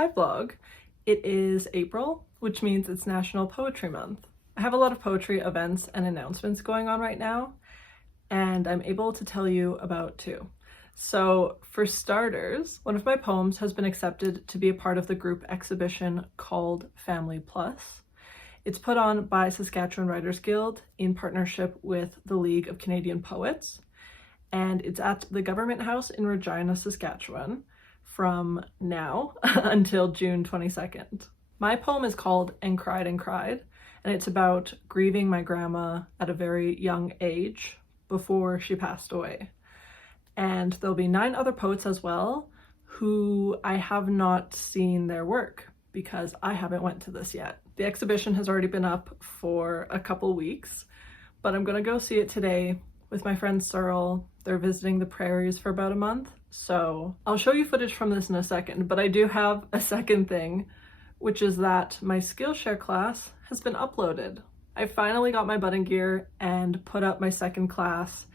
Hi vlog. It is April, which means it's National Poetry Month. I have a lot of poetry events and announcements going on right now, and I'm able to tell you about two. So for starters, one of my poems has been accepted to be a part of the group exhibition called Family Plus. It's put on by Saskatchewan Writers Guild in partnership with the League of Canadian Poets, and it's at the Government House in Regina, Saskatchewan, from now until June 22nd. My poem is called And Cried, and it's about grieving my grandma at a very young age before she passed away. And there'll be 9 other poets as well who I have not seen their work because I haven't went to this yet. The exhibition has already been up for a couple weeks, but I'm gonna go see it today with my friend Searle. They're visiting the prairies for about a month, so I'll show you footage from this in a second, but I do have a second thing, which is that my Skillshare class has been uploaded. I finally got my button gear and put up my second class.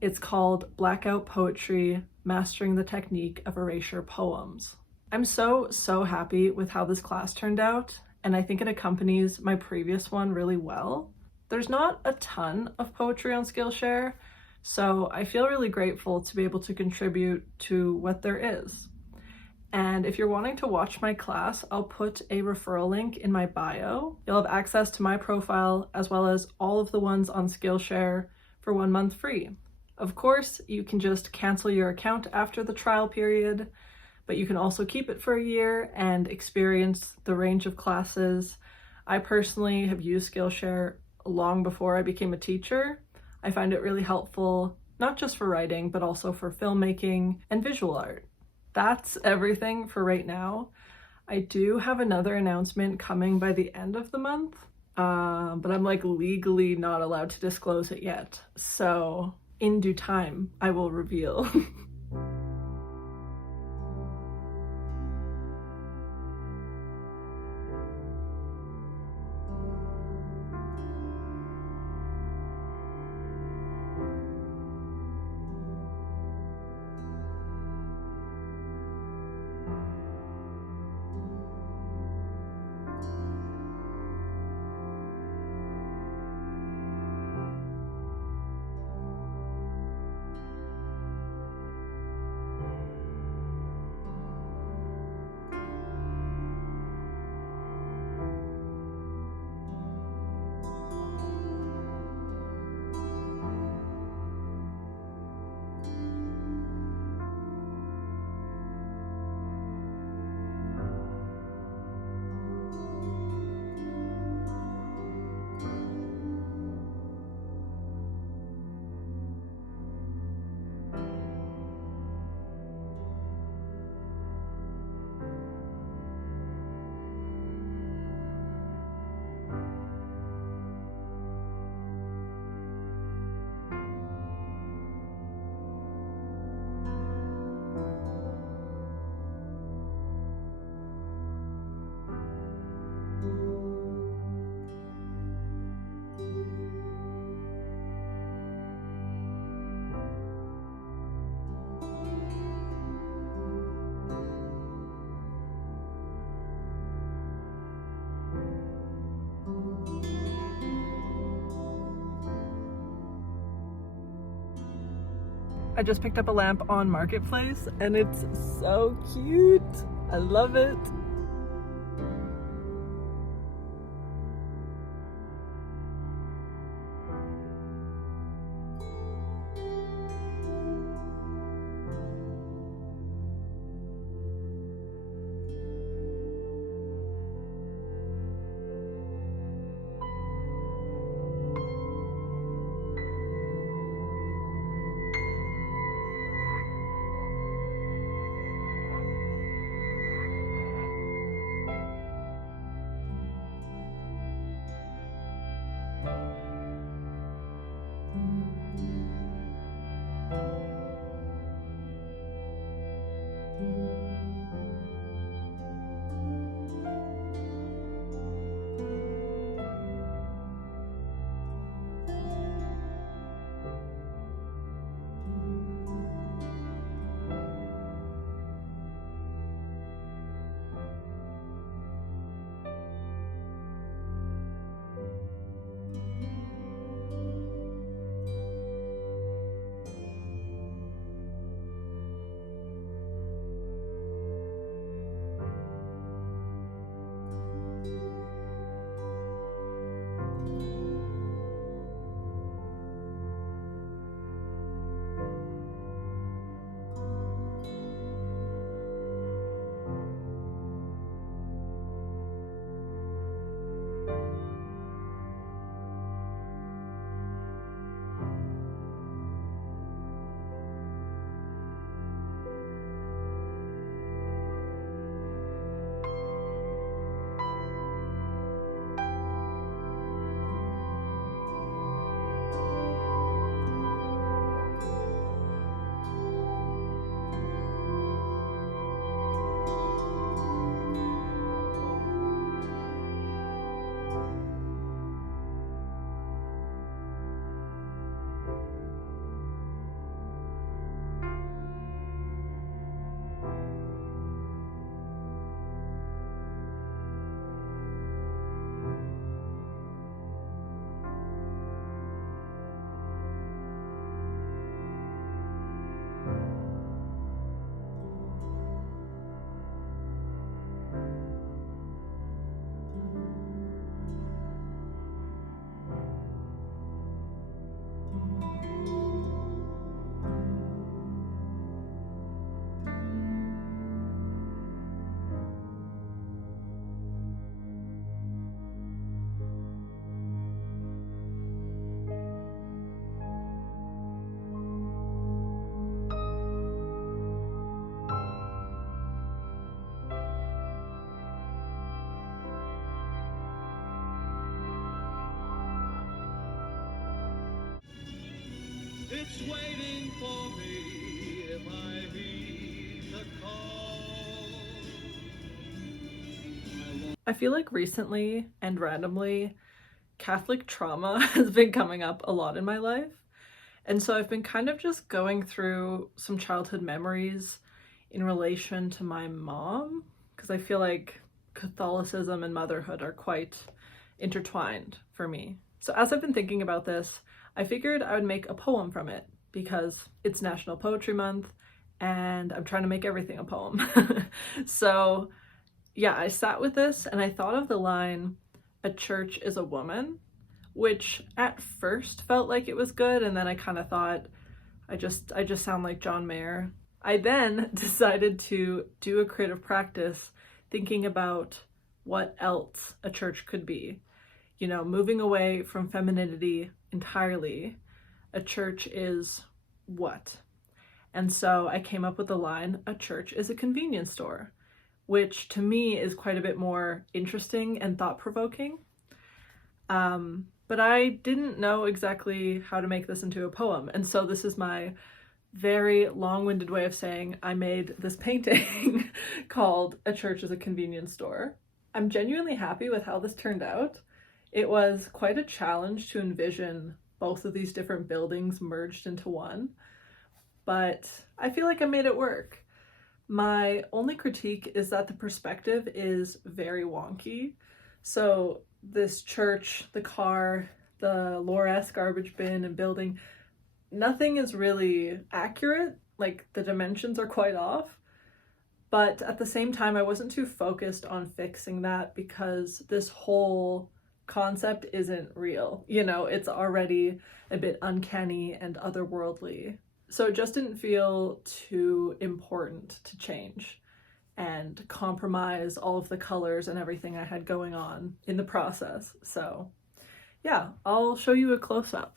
It's called Blackout Poetry, Mastering the Technique of Erasure Poems. I'm so happy with how this class turned out, and I think it accompanies my previous one really well. There's not a ton of poetry on Skillshare, so I feel really grateful to be able to contribute to what there is. And if you're wanting to watch my class, I'll put a referral link in my bio. You'll have access to my profile as well as all of the ones on Skillshare for 1 month free. Of course, you can just cancel your account after the trial period, but you can also keep it for a year and experience the range of classes. I personally have used Skillshare long before I became a teacher. I find it really helpful, not just for writing, but also for filmmaking and visual art. That's everything for right now. I do have another announcement coming by the end of the month, but I'm like legally not allowed to disclose it yet. So in due time, I will reveal. I just picked up a lamp on Marketplace and it's so cute. I love it. It's waiting for me if I heed the call. I feel like recently and randomly, Catholic trauma has been coming up a lot in my life. And so I've been kind of just going through some childhood memories in relation to my mom, because I feel like Catholicism and motherhood are quite intertwined for me. So as I've been thinking about this, I figured I would make a poem from it because it's National Poetry Month and I'm trying to make everything a poem. So yeah, I sat with this and I thought of the line, "A church is a woman," which at first felt like it was good, and then I kind of thought I just sound like John Mayer. I then decided to do a creative practice thinking about what else a church could be. You know, moving away from femininity entirely, a church is what? And so I came up with the line, "A church is a convenience store," which to me is quite a bit more interesting and thought-provoking. But I didn't know exactly how to make this into a poem. And so this is my very long-winded way of saying I made this painting called "A Church is a Convenience Store." I'm genuinely happy with how this turned out. It was quite a challenge to envision both of these different buildings merged into one, but I feel like I made it work. My only critique is that the perspective is very wonky. So this church, the car, the Loras garbage bin and building, nothing is really accurate. Like the dimensions are quite off. But at the same time, I wasn't too focused on fixing that because this whole concept isn't real. You know, it's already a bit uncanny and otherworldly. So it just didn't feel too important to change and compromise all of the colors and everything I had going on in the process. So yeah, I'll show you a close-up.